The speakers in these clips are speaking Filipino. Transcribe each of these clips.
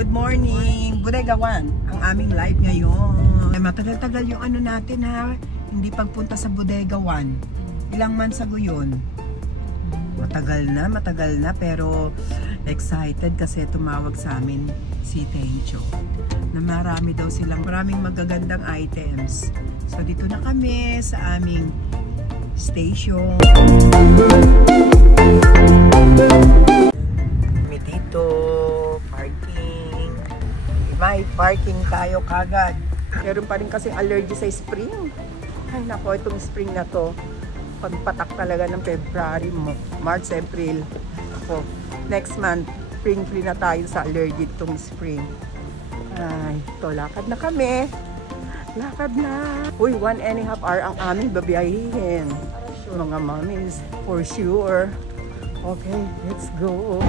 Good morning! Bodegawan, ang aming live ngayon. Matagal-tagal yung ano natin ha, hindi pagpunta sa Bodegawan. Ilang months ago yun? Matagal na pero excited kasi tumawag sa amin si Tencho na marami daw silang maraming magagandang items. So dito na kami sa aming station. Kami dito, parking. May parking tayo kagad. Meron pa rin kasing allergy sa spring. Ay nako, itong spring na to pagpatak talaga ng February, March, April. Ako, next month, spring-free na tayo sa allergy itong spring. Ay, ito, lakad na kami. Lakad na. Uy, 1.5 hour ang aming babiyahihin. Mga mommies, for sure. Okay, let's go.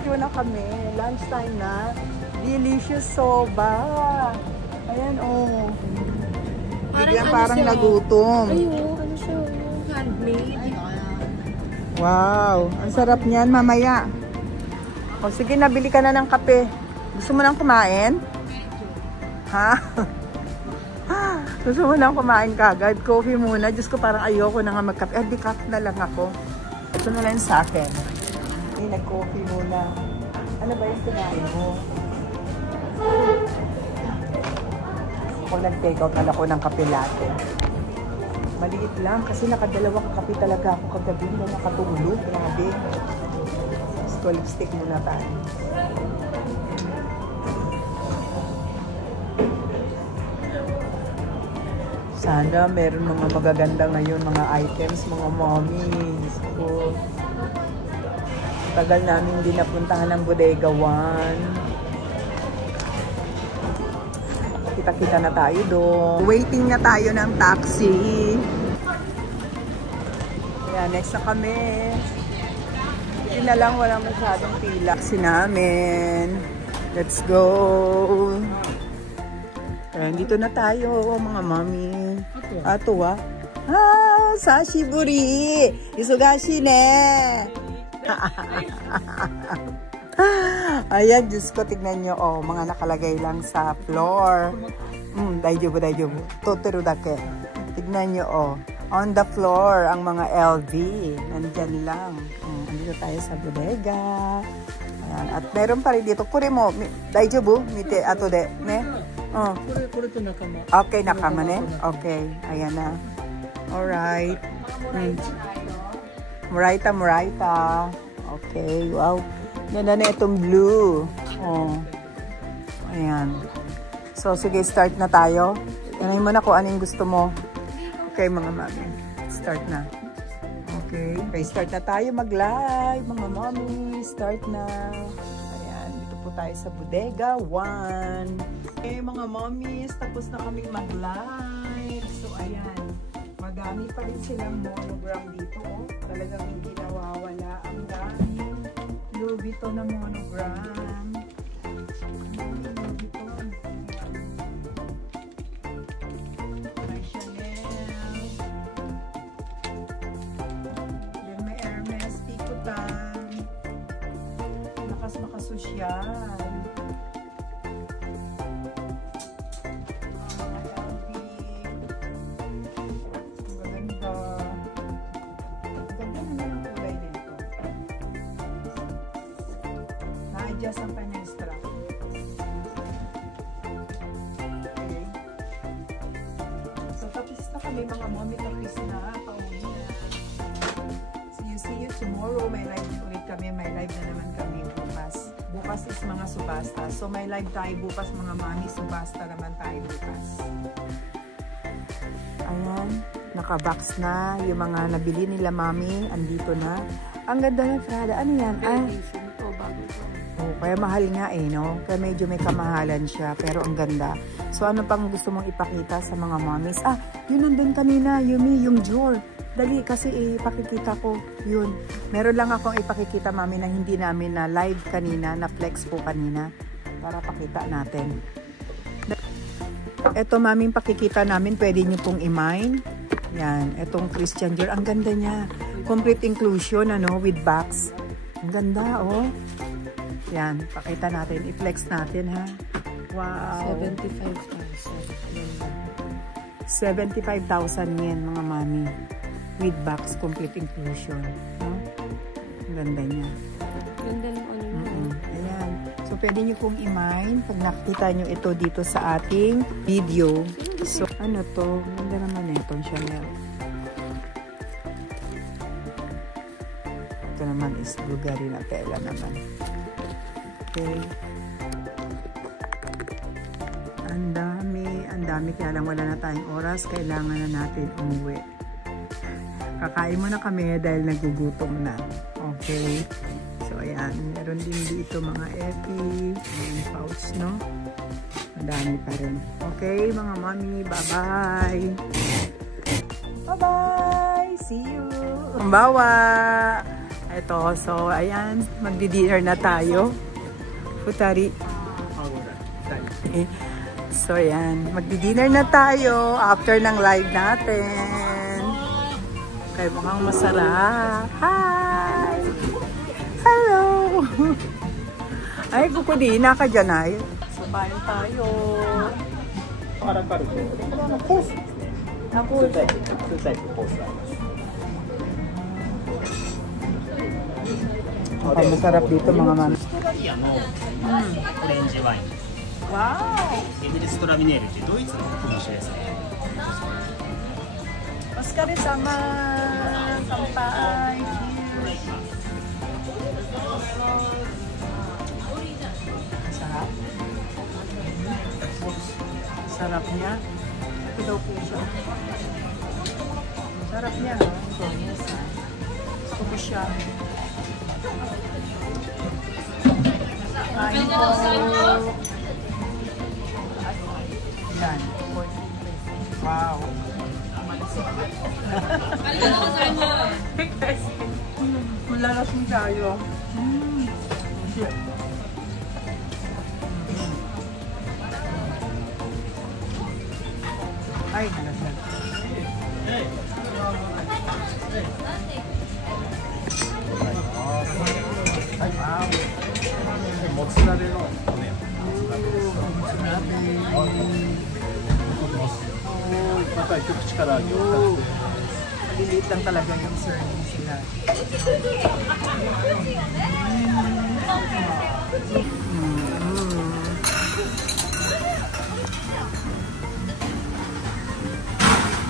Ito na kami. Lunchtime na. Delicious soba. Ayan, oh. Bigyan parang siya? Nagutom. Ayun, ano siya? Handmade. Wow, ang sarap niyan mamaya. O sige, nabili ka na ng kape. Gusto mo nang kumain? Ha? Gusto mo nang kumain kagad? Coffee muna. Diyos ko, parang ayoko na nga magkape. Ah, decaf na lang ako. Ito na lang sa akin. Ay, nag-coffee muna. Ano ba yung kinain mo? Ako nag-take out na ako ng kape latte. Maliit lang kasi nakadalawang kape talaga ako kagabi na nakatulog. Grabe. So, lipstick muna tayo. Sana meron mga magaganda ngayon, mga items, mga mommies. So, tagal namin hindi napuntahan ng Bodegawan. Kita-kita na tayo doon. Waiting na tayo ng taxi. Ayan, next na kami. Hindi na lang, walang masyadong pila. Taxi namin. Let's go. Ayan, dito na tayo, mga mami. Ato, ah, sashiburi. Isugashi ne. Ayan, Diyos ko, tignan nyo, oh, mga nakalagay lang sa floor. Daijoubu. Totoro dake. Tignan nyo, oh, on the floor, ang mga LV. Nandyan lang. Andito tayo sa bodega. Ayan, at meron pa rin dito. Kure mo, daijoubu? Mite, ato de, ne? Oh. Kure to nakama. Okay, nakama ne? Okay, ayan na. Alright. Muraita. Okay, wow. Ganda na itong blue. Oh. Ayan. So, sige, start na tayo. Tingnan mo na kung ano yung gusto mo. Okay, mga mami. Start na. Okay. Okay, start na tayo mag-live. Mga mami, start na. Ayan, dito po tayo sa Bodega 1. Okay, mga mommies, tapos na kaming mag-live. So, ayan. Madami pa rin silang monogram dito. Oh. Talagang hindi nawawala. Ang dami. Louis Vuitton na monogram. Louis Vuitton. May Chanel. Yan, may Hermes, Picotan. Makasosyal. Adjust ang kanyang strap. Okay. So, tapos na kami mga mommy, tapos na. Pauwi na. See you tomorrow. May live ulit kami. May live na naman kami bukas. Bukas is mga subasta. So, may live tayo bukas mga mommy. Subasta naman tayo bukas. Ayan. Naka-box na. Yung mga nabili nila mami. Andito na. Ang ganda ng Prada. Ano yan? Oh, kaya mahal nga eh, no? Kaya medyo may kamahalan siya, pero ang ganda. So, ano pang gusto mong ipakita sa mga mommies? Ah, yun nandun kanina, Yumi, yung jewel. Dali, kasi ipakikita ko yun. Meron lang akong ipakikita, mami, na hindi namin na live kanina, na flex po kanina. Para pakita natin. Ito, mami, pakikita namin, pwede nyo pong i-mine. Yan, itong Christian Dior. Ang ganda niya. Complete inclusion, ano, with box. Ang ganda, oh. Yan, pakita natin. I-flex natin, ha. Wow. 75,000 yen, mga mami. With box, complete inclusion. No? Ang ganda niya. Ganda ng ano mo. Ayan. So, pwede nyo pong i-mine pag nakita nyo ito dito sa ating video. So, ano to? Ganda naman itong Chanel. Ito naman is Bulgari na tela naman. Okay. Ang dami. Kaya lang wala na tayong oras. Kailangan na natin umuwi. Kakain muna kami dahil nagugutom na. Okay. So, ayan. Meron din dito mga epi. Mga pouch, no? Madami pa rin. Okay, mga mami. Bye-bye. Bye-bye. See you. Kumbawa. Ito. So, ayan. Magdi-dinner na tayo. Futari. Okay. So, ayan. Magdi-dinner na tayo after ng live natin. Okay, mukhang masarap. Hi! Hello! Ay, kukudina ka dyan, ay. So, bayan tayo. Okay, masarap dito, mga mami. Wow! エミレストラミネールってドイツの日本酒ですね。 Oskar-sama! Kampai! Sarap. Sarap niya. Ito daw po siya. Sarap niya. Gusto ko siya. Kain po. Yan. Wow. Malalasing tayo. Ay, nalasag. Wow. もつ鍋の骨。また一口から行く。 Maliliit lang talaga yung serving sila.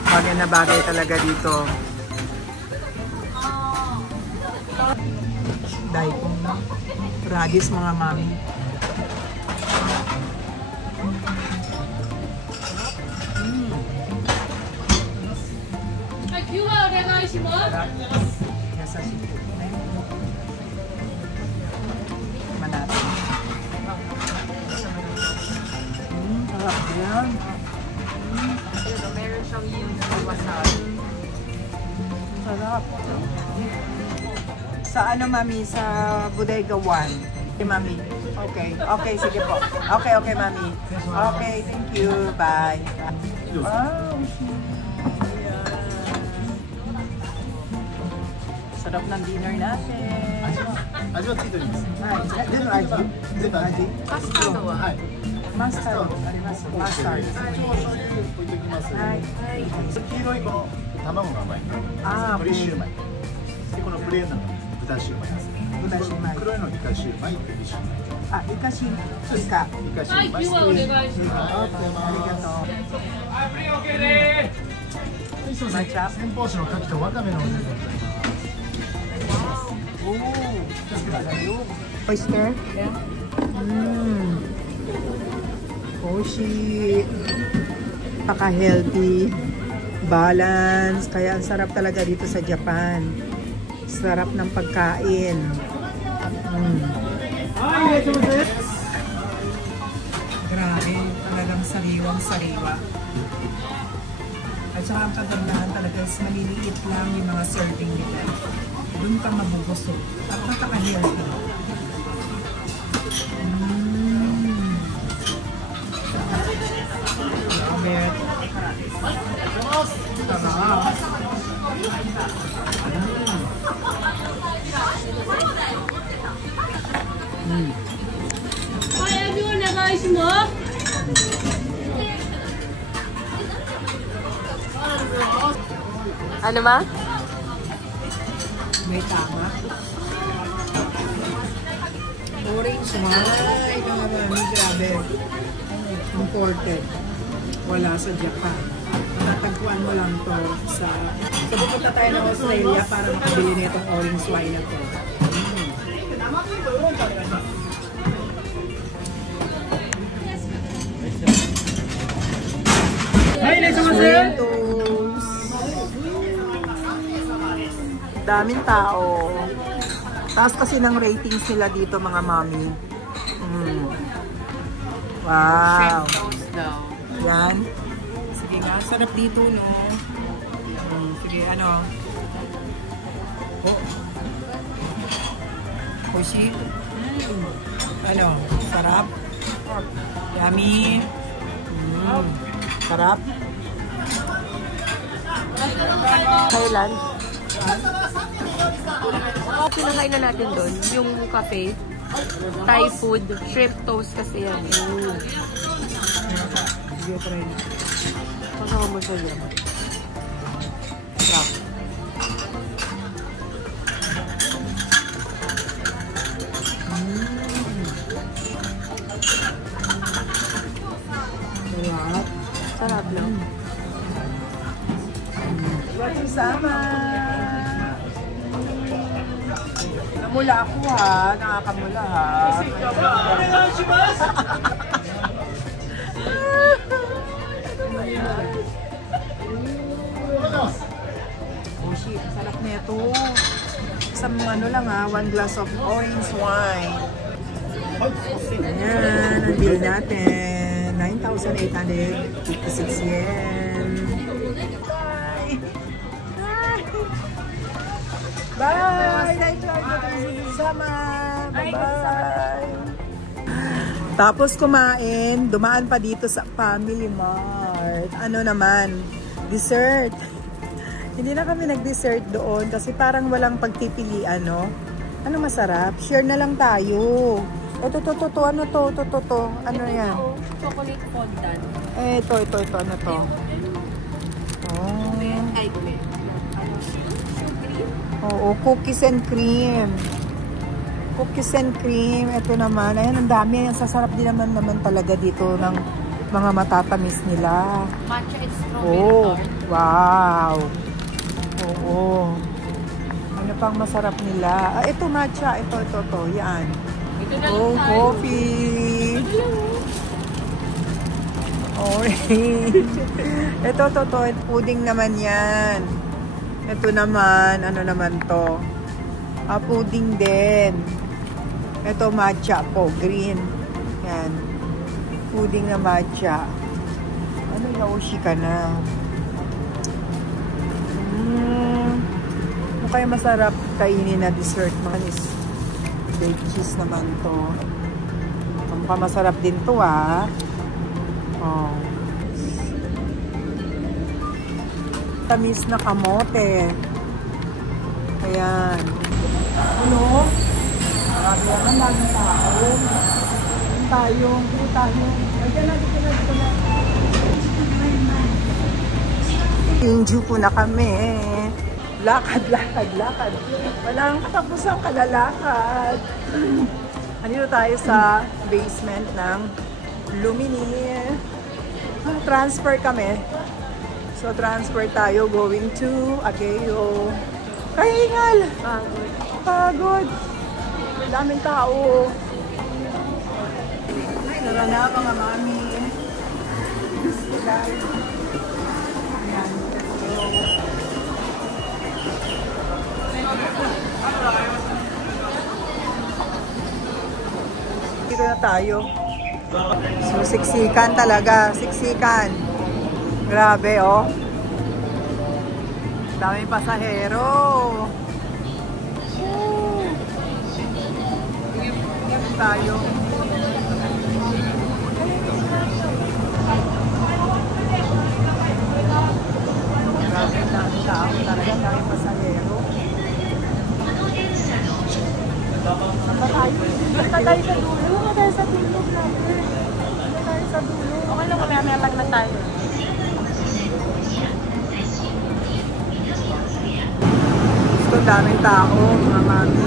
Bagay na bagay talaga dito. Daikong na. Ragis, mga mami. Yasashi po. Manapin. Sarap yan. Meron siyang yung wasabi. Sarap. Sa ano, mami? Sa Bodega 1. Okay, mami. Okay. Okay, sige po. Okay, okay, mami. Okay, thank you. Bye. Wow. Sarap ng dinner natin. 味はついております。 はい。全部味？全部味？ カスタードははい。 マスタードあります。マスタード。醤油置いておきます。はい。黄色いこの卵が甘い。あー鶏シューマイ。でこのプレーンなの豚シューマイですね。豚シューマイ。黒いのイカシューマイ、エビシューマイ。あ、イカシン、イカ。イカシューマイ。はい、今日はお願いします。ありがとう。すみません。先方酒の牡蠣とわかめのお願いします。 Oyster? Yeah. Oshi. Paka-healthy. Balance. Kaya ang sarap talaga dito sa Japan. Sarap ng pagkain. Grabe. Talagang sariwang-sariwa. At saka ang kagandahan talaga is maliliit lang yung mga serving nila. Doon ka mabubusog. At nakaka-healthy. Grabe. Sarap. Ano ma? May tama. Orange wine. Mga mami, grabe. Imported. Wala sa Japan. Natagpuan mo lang to sa... So, pupunta tayo ng Australia para makabili na itong orange wine na to. Mentos. Daming tao. Taas kasi ng ratings nila dito, mga mami. Wow. Toast daw. Yan. Sige nga, sarap dito, no? Sige, ano? Oh. Hoshi. Ano? Sarap. Yummy. Sarap. Thailand. Pinakain na natin doon, yung cafe. Thai food. Shrimp toast kasi yan. Sige, try na. Pagkawa mo siya yan. Sarap. Sarap. Sarap lang. Sama. Namula ako ha. Nakakamula ha. Oh shit, sarap nito. Isang ano lang ha, 1 glass of orange wine. Ayan, ang bill natin. 9,856 yen. Bye! Sama! Bye-bye! Tapos kumain, dumaan pa dito sa Family Mart. Ano naman? Dessert. Hindi na kami nag-dessert doon kasi parang walang pagpipilian, no? Ano masarap? Share na lang tayo. Ito, ano to? Ano yan? Chocolate fondant. Ito, ano to? Oh. Oo, cookies and cream. Cookies and cream. Ito naman. Ayan, ang dami. Ang sasarap din naman talaga dito ng mga matatamis nila. Matcha and strawberry Oh, tart. wow. Oo. Ano pang masarap nila? Ah, ito matcha. Ito. Yan. Ito na Oh, lang tayo. coffee. Orange. Ito, pudding naman yan. Ito naman, ano naman to? Pudding din. Ito matcha po, green. Yan. Pudding na matcha. Ano, Yoshi ka na? Ano kaya masarap kainin na dessert? Manis. Baked cheese naman to. Mukhang masarap din to, ah. Oh. Tamis na kamote. Ayan. Ano? Marami ang laging tao. Tayo. Ayan na, dito na. Pinju po na kami. Lakad. Walang katapusang kalalakad. Andito tayo sa basement ng Lumini. Transfer kami. So, transfer tayo going to Ageo. Kahingal! Pagod! Daming tao. Tara na, mga mami. Ayan. Dito na tayo. So, siksikan talaga. Siksikan. Grabe, oh. Daming pasahero. Ganyan tayo. Grabe, daming tao. Talagang daming pasahero. Saan tayo? Saan tayo sa dulo? Saan tayo sa dulo? Saan tayo sa dulo? Okay lang, mamaya lang na tayo. daming tao, mga mami.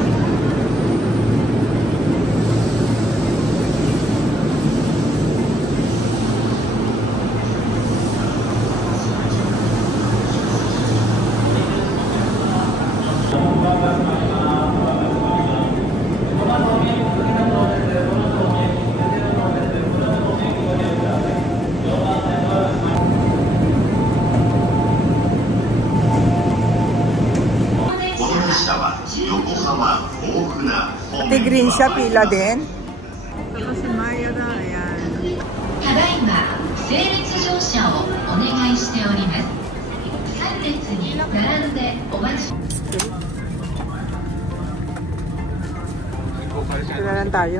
Ate green siya, pila din. Ito si Maya na, ayan. Tadaima, 整列乗車をお願いしております。3列に並んでお待ち。Pila lang tayo.